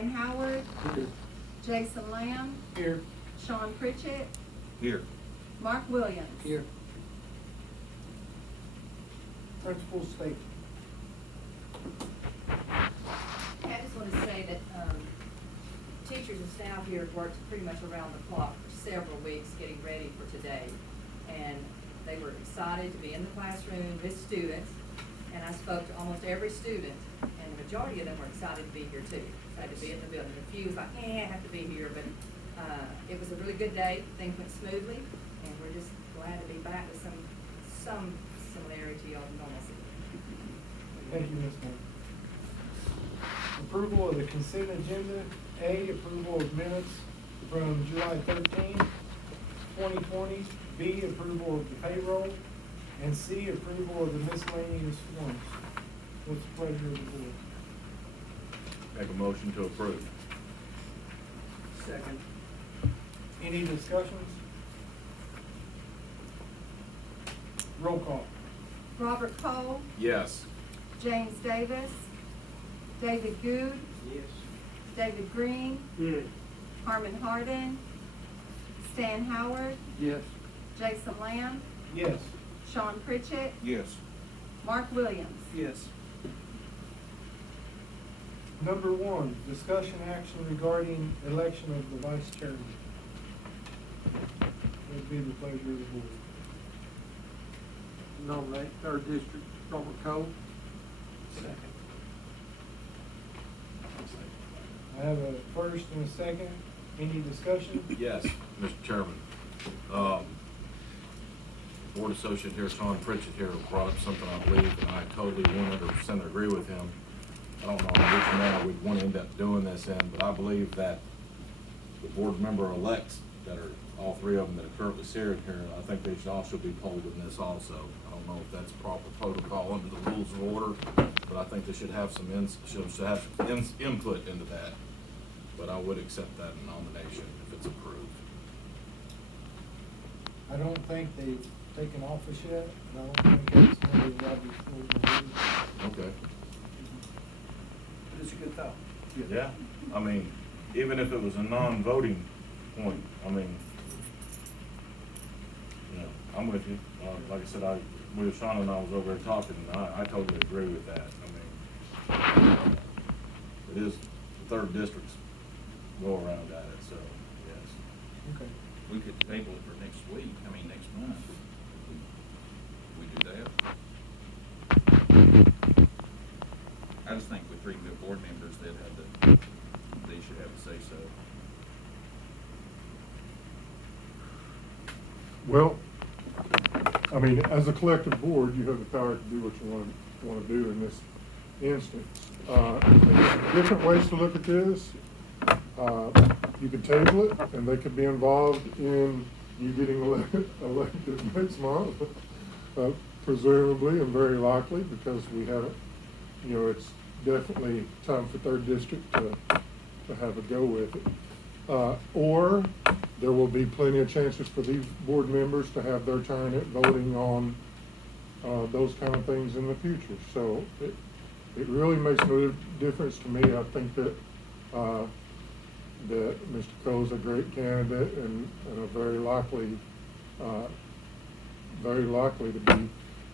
Stan Howard, Here. Jason Lamb, Here. Sean Pritchett, Here. Mark Williams. Here. Principal statement. I just want to say that teachers and staff here have worked pretty much around the clock for several weeks getting ready for today. And they were excited to be in the classroom with students. And I spoke to almost every student, and the majority of them were excited to be here too. Excited to be in the building. A few was like, I have to be here, but it was a really good day. Things went smoothly, and we're just glad to be back with some similarity of normalcy. Thank you, Ms. Moore. Approval of the consent agenda. A, approval of minutes from July 13, 2020. B, approval of the payroll. And C, approval of the miscellaneous forms. What's the pleasure of the board? Make a motion to approve. Second. Any discussions? Roll call. Robert Cole, Yes. James Davis, David Good, Yes. David Green, Yes. Harmon Hardin, Stan Howard, Yes. Jason Lamb, Yes. Sean Pritchett, Yes. Mark Williams. Yes. Number 1, discussion action regarding election of the vice chairman. What would be the pleasure of the board? Nominate third district Robert Cole. Second. I have a first and a second. Any discussion? Yes, Mr. Chairman. Board Associate here, Sean Pritchett here, brought up something I believe, and I totally 100% agree with him. I don't know which manner we'd want to end up doing this in, but I believe that the board member-elects that are, all three of them that are currently serving here, I think they should also be polled in this also. I don't know if that's proper protocol under the rules of order, but I think they should have some input into that. But I would accept that nomination if it's approved. I don't think they've taken office yet, and I don't think it's going to be Robert's rule of order. Okay. It's a good thought. Yeah, I mean, even if it was a non-voting point, I mean, you know, I'm with you. Like I said, Sean and I was over there talking, and I totally agree with that. I mean, it is the third district's go around at it, so, yes. Okay. We could table it for next week, next month, if we do that. I just think with three new board members that have they should have a say-so. Well, I mean, as a collective board, you have the power to do what you want to do in this instance. There's different ways to look at this. You could table it, and they could be involved in you getting elected next month, presumably and very likely, because we haven't, it's definitely time for third district to have a go with it. Or there will be plenty of chances for these board members to have their turn at voting on those kind of things in the future. So it really makes no difference to me. I think that Mr. Coe's a great candidate and a very likely to be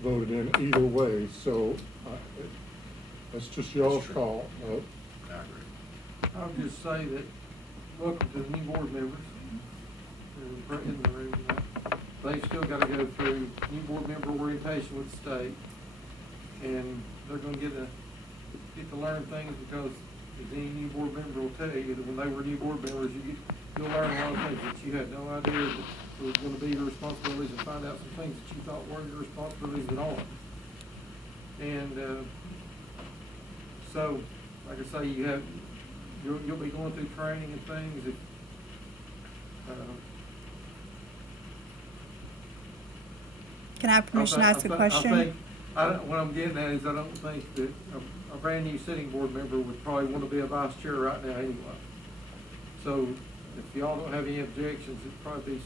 voted in either way. So that's just y'all's call. I agree. I would just say that, welcome to the new board members in the room. They've still got to go through new board member orientation with the state, and they're going to get to learn things, because as any new board member will tell you, that when they were new board members, you'll learn a lot of things that you had no idea that was going to be your responsibilities, and find out some things that you thought weren't your responsibilities at all. And so, like I say, you'll be going through training and things. If, Can I have permission to ask a question? What I'm getting at is I don't think that a brand new sitting board member would probably want to be a vice chair right now anyway. So if y'all don't have any objections, it'd probably be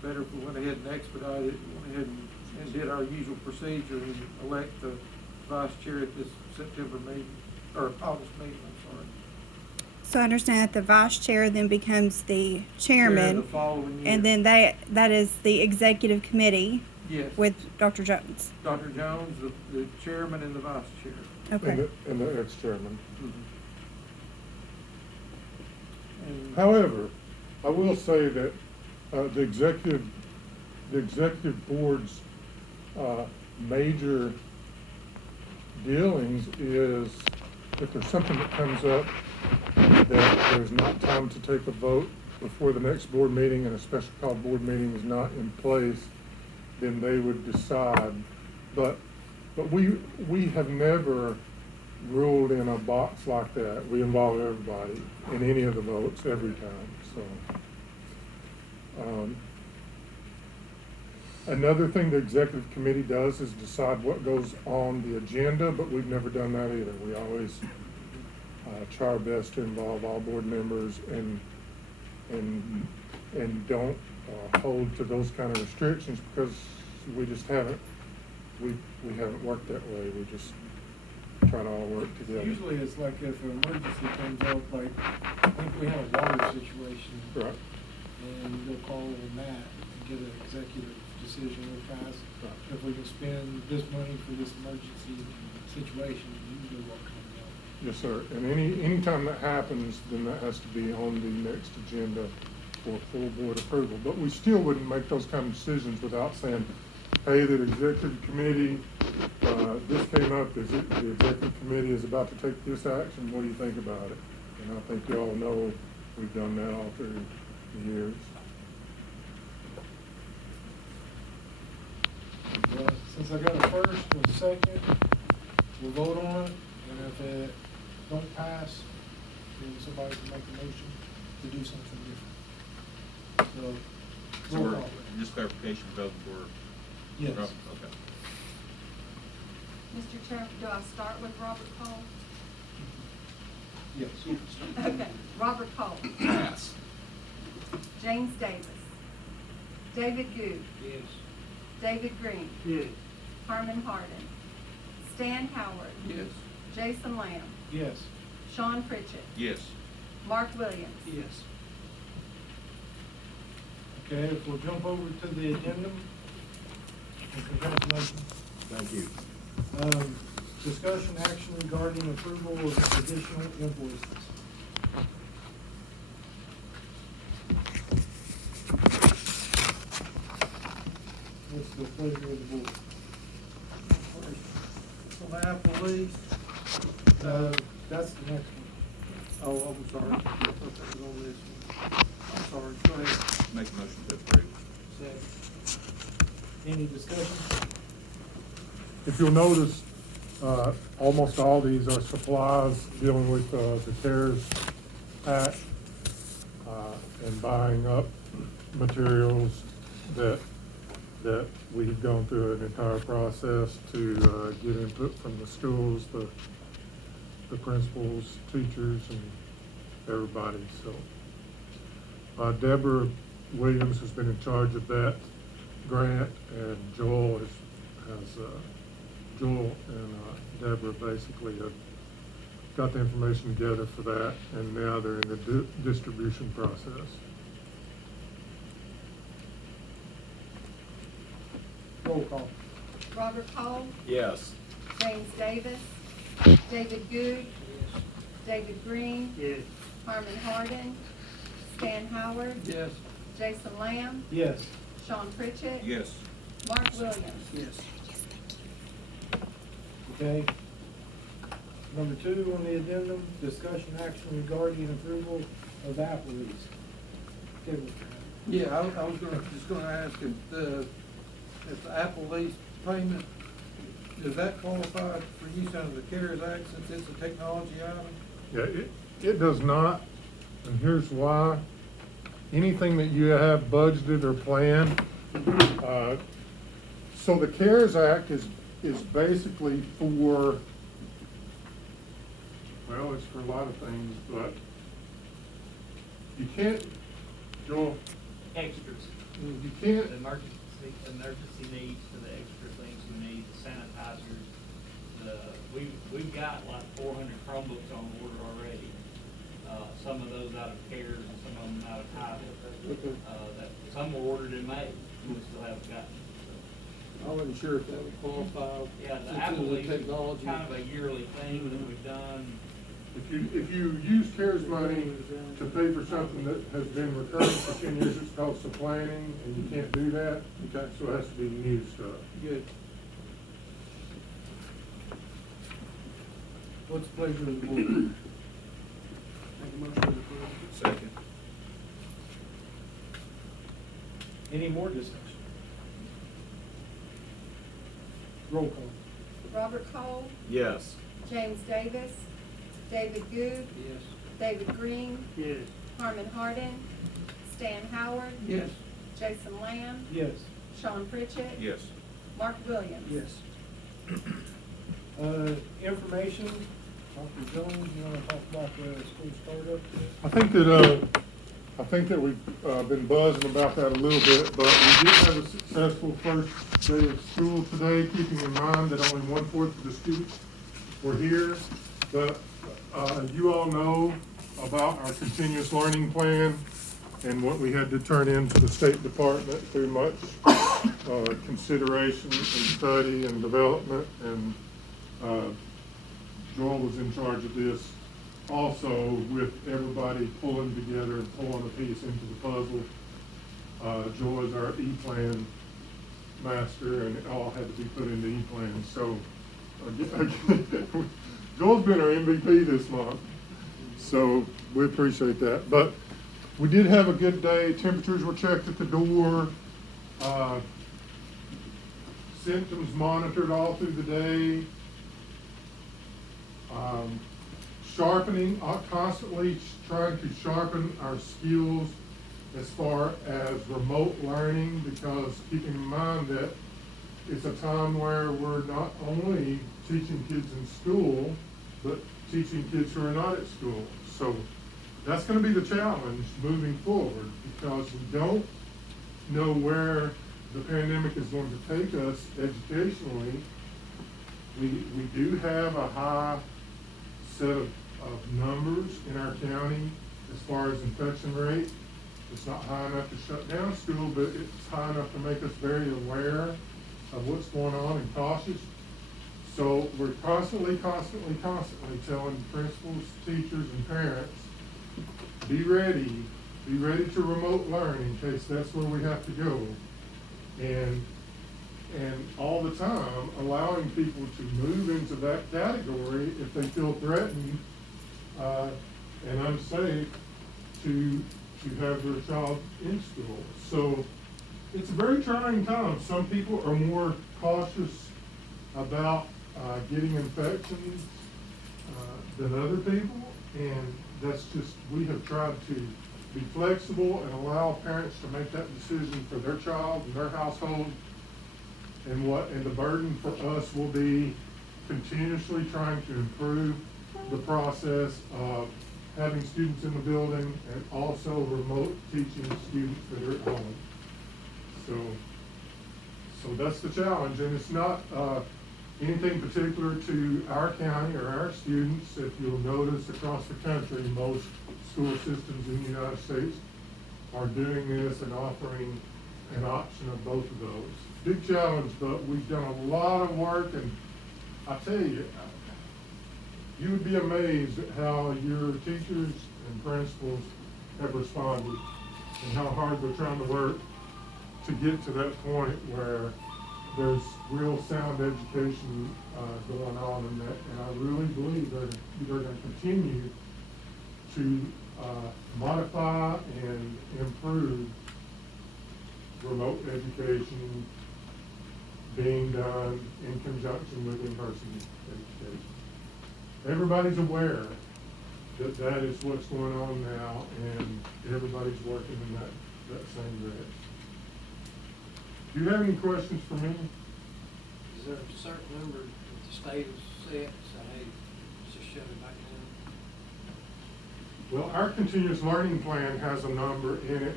better if we went ahead and expedited it, went ahead and did our usual procedure and elect the vice chair at this September meeting, or August meeting, I'm sorry. So I understand that the vice chair then becomes the Chair chairman, the following year. and then that is the executive committee Yes. with Dr. Jones. Dr. Jones, the chairman and the vice chair. Okay. And the ex-chairman. And However, I will say that the executive board's major dealings is if there's something that comes up that there's not time to take a vote before the next board meeting and a special called board meeting is not in place, then they would decide. But we have never ruled in a box like that. We involve everybody in any of the votes every time, so. Another thing the executive committee does is decide what goes on the agenda, but we've never done that either. We always try our best to involve all board members and don't hold to those kind of restrictions because we just haven't, we haven't worked that way. We just try to all work together. Usually it's like if an emergency comes up, like, I think we had a water situation. Right. And they'll call on that and get an executive decision real fast. Right. If we can spend this money for this emergency situation, usually what comes up. Yes, sir. And anytime that happens, then that has to be on the next agenda for full board approval. But we still wouldn't make those kind of decisions without saying, hey, the executive committee, this came up, the executive committee is about to take this action, what do you think about it? And I think you all know we've done that all through the years. Well, since I got a first and a second, we'll vote on it, and if it don't pass, then somebody can make a motion to do something different. So, So roll we're, call. just clarification, vote for. Yes. Okay. Mr. Chair, do I start with Robert Cole? Yes. Okay, Robert Cole, Pass. James Davis, David Good, Yes. David Green, Yes. Harmon Hardin, Stan Howard, Yes. Jason Lamb, Yes. Sean Pritchett, Yes. Mark Williams. Yes. Okay, if we'll jump over to the addendum, and congratulations. Thank you. Discussion action regarding approval of additional invoices. What's the pleasure of the board? On the Apple lease, That's the next one. oh, I'm sorry, I thought that was on this one. I'm sorry, go ahead. Make a motion to approve. Any discussion? If you'll notice, almost all these are supplies dealing with the CARES Act and buying up materials that we've gone through an entire process to get input from the schools, the principals, teachers, and everybody. So Deborah Williams has been in charge of that grant, and Joel Joel and Deborah basically have got the information together for that, and now they're in the distribution process. Roll call. Robert Cole, Yes. James Davis, David Good, David Green, Yes. Harmon Hardin, Stan Howard, Yes. Jason Lamb, Yes. Sean Pritchett, Yes. Mark Williams. Yes. Okay. Number 2 on the addendum, discussion action regarding approval of Apple lease. Okay, Yeah, I was just gonna ask if the Apple lease payment, does that qualify for use under the CARES Act since it's a technology item? Yeah, it does not, and here's why. Anything that you have budgeted or planned, so the CARES Act is basically for, well, it's for a lot of things, but you can't, Joel, Extras, you can't, emergency needs for the extra things we need, the sanitizers. We've got like 400 Chromebooks on order already. some of those out of CARES and some of them out of title. Okay. That, some were ordered in May, we still haven't gotten. I wasn't sure if that would qualify. Yeah, the since it Apple was a is technology. kind of a yearly thing that we've done. If you use CARES money to pay for something that has been recurring for 10 years, it's called supplanting, and you can't do that. Okay. So it has to be new stuff. Good. What's the pleasure of the board? Make a motion to approve. Second. Any more discussion? Roll call. Robert Cole, Yes. James Davis, David Goode, Yes. David Green, Yes. Harmon Hardin, Stan Howard, Yes. Jason Lamb, Yes. Sean Pritchett. Yes. Mark Williams. Yes. Information, Dr. Jones, you wanna talk about the school startup? I think that we've been buzzing about that a little bit, but we did have a successful first day of school today, keeping in mind that only 1/4 of the students were here. But you all know about our continuous learning plan and what we had to turn into the State Department through much consideration and study and development. And Joel was in charge of this also, with everybody pulling together and pulling a piece into the puzzle. Joel is our E-plan master, and it all had to be put into E-plan. So Joel's been our MVP this month, so we appreciate that. But we did have a good day. Temperatures were checked at the door. Symptoms monitored all through the day. Constantly trying to sharpen our skills as far as remote learning, because keeping in mind that it's a time where we're not only teaching kids in school, but teaching kids who are not at school. So that's going to be the challenge moving forward, because we don't know where the pandemic is going to take us educationally. We do have a high set of numbers in our county as far as infection rate. It's not high enough to shut down school, but it's high enough to make us very aware of what's going on and cautious. So we're constantly telling principals, teachers, and parents, be ready to remote learn in case that's where we have to go. And all the time allowing people to move into that category if they feel threatened and unsafe to have their child in school. So it's a very trying time. Some people are more cautious about getting infections than other people, and that's just, we have tried to be flexible and allow parents to make that decision for their child and their household. And the burden for us will be continuously trying to improve the process of having students in the building and also remote teaching students that are at home. So that's the challenge, and it's not anything particular to our county or our students. If you'll notice, across the country, most school systems in the United States are doing this and offering an option of both of those. Big challenge, but we've done a lot of work, and I tell you, you would be amazed at how your teachers and principals have responded and how hard they're trying to work to get to that point where there's real sound education going on in that. And I really believe that they're going to continue to modify and improve remote education being done in conjunction with in-person education. Everybody's aware that that is what's going on now, and everybody's working in that same direction. Do you have any questions for me? Is there a certain number that the state has set, so hey, just shut it back down? Well, our continuous learning plan has a number in it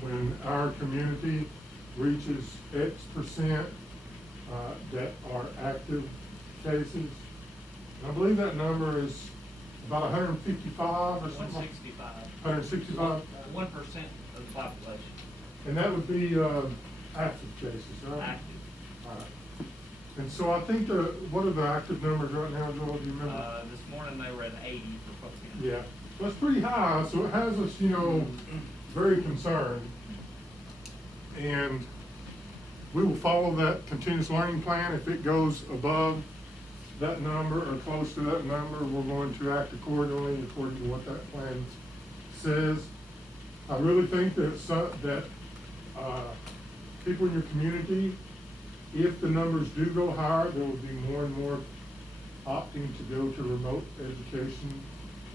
when our community reaches X% that are active cases. I believe that number is about 155 or something? 165. 165? 1% of the population. And that would be, active cases, right? Active. All right. And so I think what are the active numbers right now, Joel, do you remember? This morning they were at 80 for Polk County. Yeah, that's pretty high, so it has us, very concerned. And we will follow that continuous learning plan. If it goes above that number or close to that number, we're going to act accordingly according to what that plan says. I really think that people in your community, if the numbers do go higher, there will be more and more opting to go to remote education.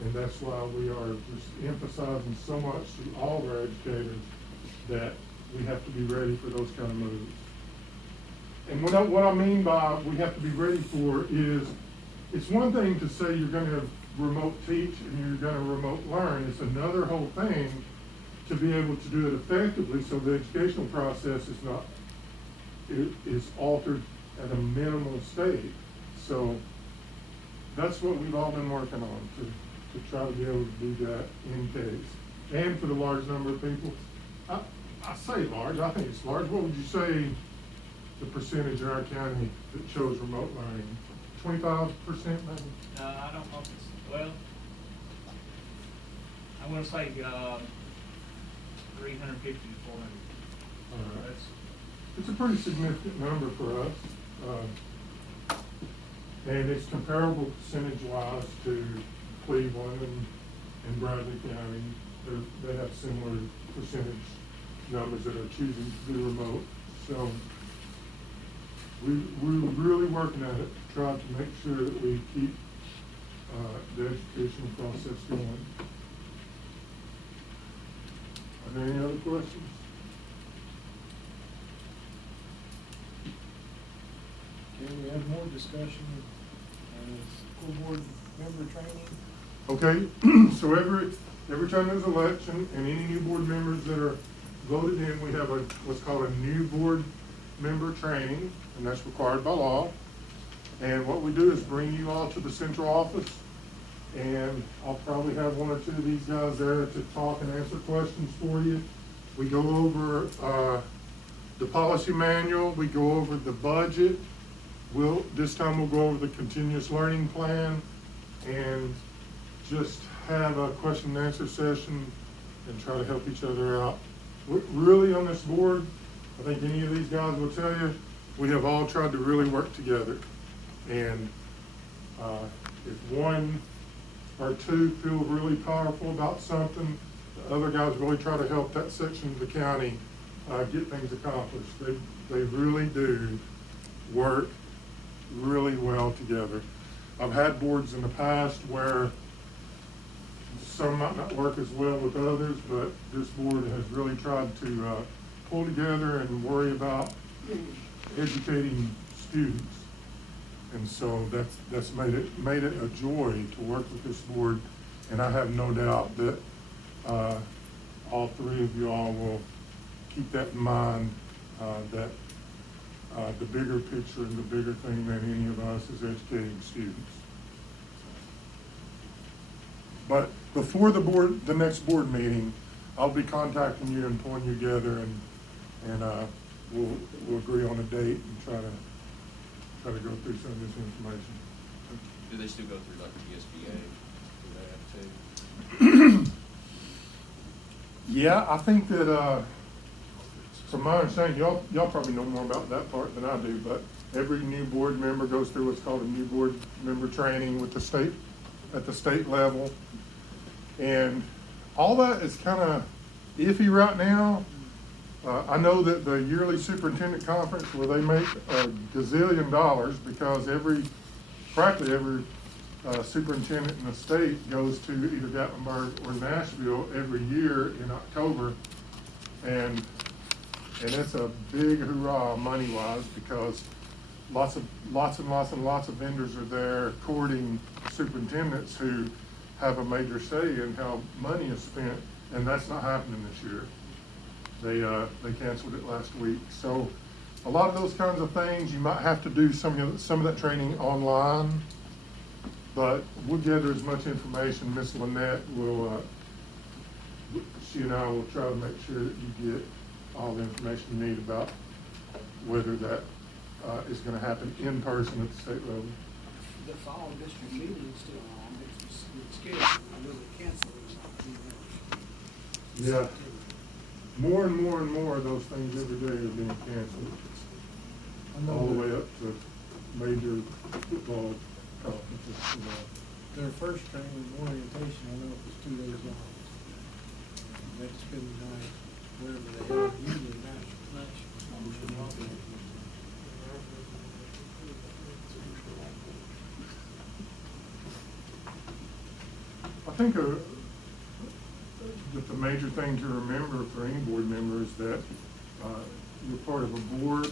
And that's why we are just emphasizing so much to all of our educators that we have to be ready for those kind of moves. And what I mean by we have to be ready for is, it's one thing to say you're gonna remote teach and you're gonna remote learn. It's another whole thing to be able to do it effectively so the educational process is altered at a minimal state. So that's what we've all been working on, to try to be able to do that in case. And for the large number of people, I say large, I think it's large. What would you say the percentage in our county that chose remote learning? 25% maybe? I don't know if it's, well, I'm gonna say, 350 to 400. All right. That's, It's a pretty significant number for us. And it's comparable percentage-wise to Cleveland and Bradley County. They have similar percentage numbers that are choosing to do remote. So we're really working at it to try to make sure that we keep the educational process going. Are there any other questions? Can we have more discussion on school board member training? Okay, so every time there's an election and any new board members that are voted in, we have what's called a new board member training, and that's required by law. And what we do is bring you all to the central office, and I'll probably have one or two of these guys there to talk and answer questions for you. We go over the policy manual, we go over the budget. This time we'll go over the continuous learning plan and just have a question and answer session and try to help each other out. Really on this board, I think any of these guys will tell you, we have all tried to really work together. And if one or two feel really powerful about something, the other guys really try to help that section of the county get things accomplished. They really do work really well together. I've had boards in the past where some might not work as well with others, but this board has really tried to pull together and worry about educating students. And so that's made it a joy to work with this board, and I have no doubt that all three of you all will keep that in mind, that the bigger picture and the bigger thing than any of us is educating students. But before the next board meeting, I'll be contacting you and pulling you together, and we'll agree on a date and try to go through some of this information. Do they still go through like the SBA? Do they have to? Yeah, I think that, from my understanding, y'all probably know more about that part than I do, but every new board member goes through what's called a new board member training with at the state level. And all that is kind of iffy right now. I know that the yearly superintendent conference, where they make a gazillion dollars, because practically every superintendent in the state goes to either Gatlinburg or Nashville every year in October. And it's a big hoorah money-wise, because lots of vendors are there courting superintendents who have a major say in how money is spent, and that's not happening this year. They canceled it last week. So a lot of those kinds of things, you might have to do some of that training online. But we'll gather as much information. Miss Lynette will, she and I will try to make sure that you get all the information you need about whether that, is gonna happen in person at the state level. The fall district meeting is still on, it's scheduled, I know they canceled it. Yeah. More and more and more of those things every day are being canceled. All the way up to major football conferences, you know. Their first training orientation, I know it was 2 days long. They spend the night wherever they are, usually national. I think that the major thing to remember for any board member is that you're part of a board,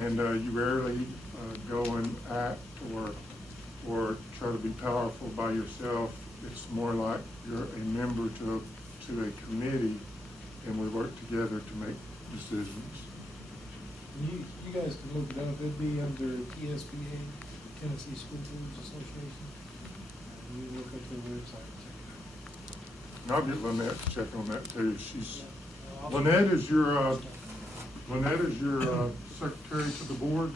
and you rarely go and act or try to be powerful by yourself. It's more like you're a member to a committee, and we work together to make decisions. You guys can look it up, it'd be under TSBA, Tennessee School Boards Association. You look up their website and check it out. And I'll get Lynette to check on that too. Lynette is your secretary to the board,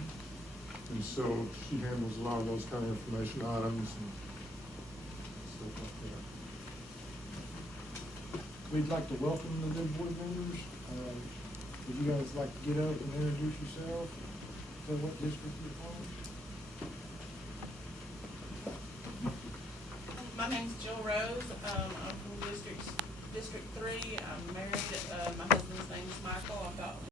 and so she handles a lot of those kind of information items and stuff like that. We'd like to welcome the new board members. Would you guys like to get up and introduce yourself? Tell what district you're from? My name's Jill Rose. I'm from District 3. I'm married. My husband's name is Michael. I thought